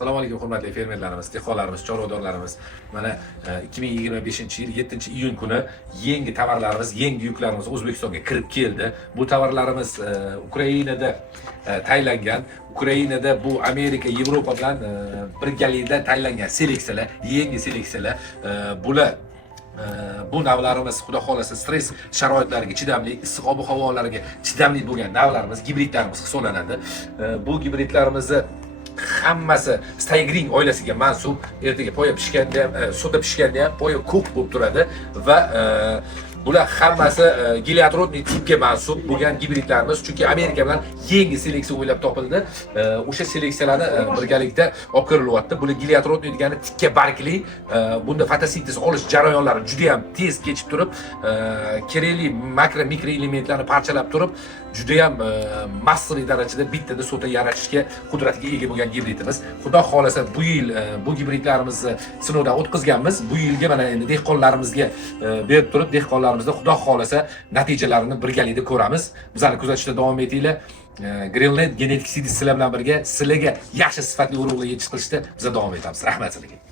Assalomu alaykum hurmatli fermerlarimiz, dehqonlarimiz, chorvadorlarimiz. Mana 2025-yil 7-iyun kuni yangi tovarlarimiz, yangi yuklarimiz O'zbekistonga kirib keldi. Bu tovarlarimiz Ukrainada tayyorlangan. Ukrainada bu Amerika, Yevropa bilan birgalikda tayyorlangan seleksiyalar, yangi seleksiyalar. Bular bu navlarimiz xudo xolasa stress sharoitlariga chidamli, issiq ob-havolarga chidamli bo'lgan navlarimiz, gibridlarimiz hisoblanadi. Bu gibridlarimizni hammasi Stygring oilasiga mansub. Ertaga poya pishganda, suvda pishganda ham poya ko'k bo'lib turadi va bular hammasi Gileadrodniy tipga mansub bo'lgan gibridlarimiz, chunki Amerika bilan yangi seleksiya o'ylab topildi. O'sha seleksiyalarni birgalikda olib kirilyapti. Bular Gileadrodniy degani tikka bargli, bunda fotosintez olish jarayonlari juda ham tez kechib turib, kerakli makro mikro elementlarni parchalab turib, juda ham massiviy darajada bittada sota yaratishga qudratiga ega bo'lgan gibridimiz. Xudo xolasa bu yil bu gibridlarimizni sinovdan o'tkazganmiz. Bu yilga mana endi dehqonlarimizga berib turib, dehqonlarimizda xudo xolasa natijalarini birgalikda ko'ramiz. Bizlarni kuzatishda davom etinglar. Greenland genetik seeds sizlar bilan birga sizlarga yaxshi sifatli urug'lar yetishtirishda biz davom etamiz. Rahmat sizlarga.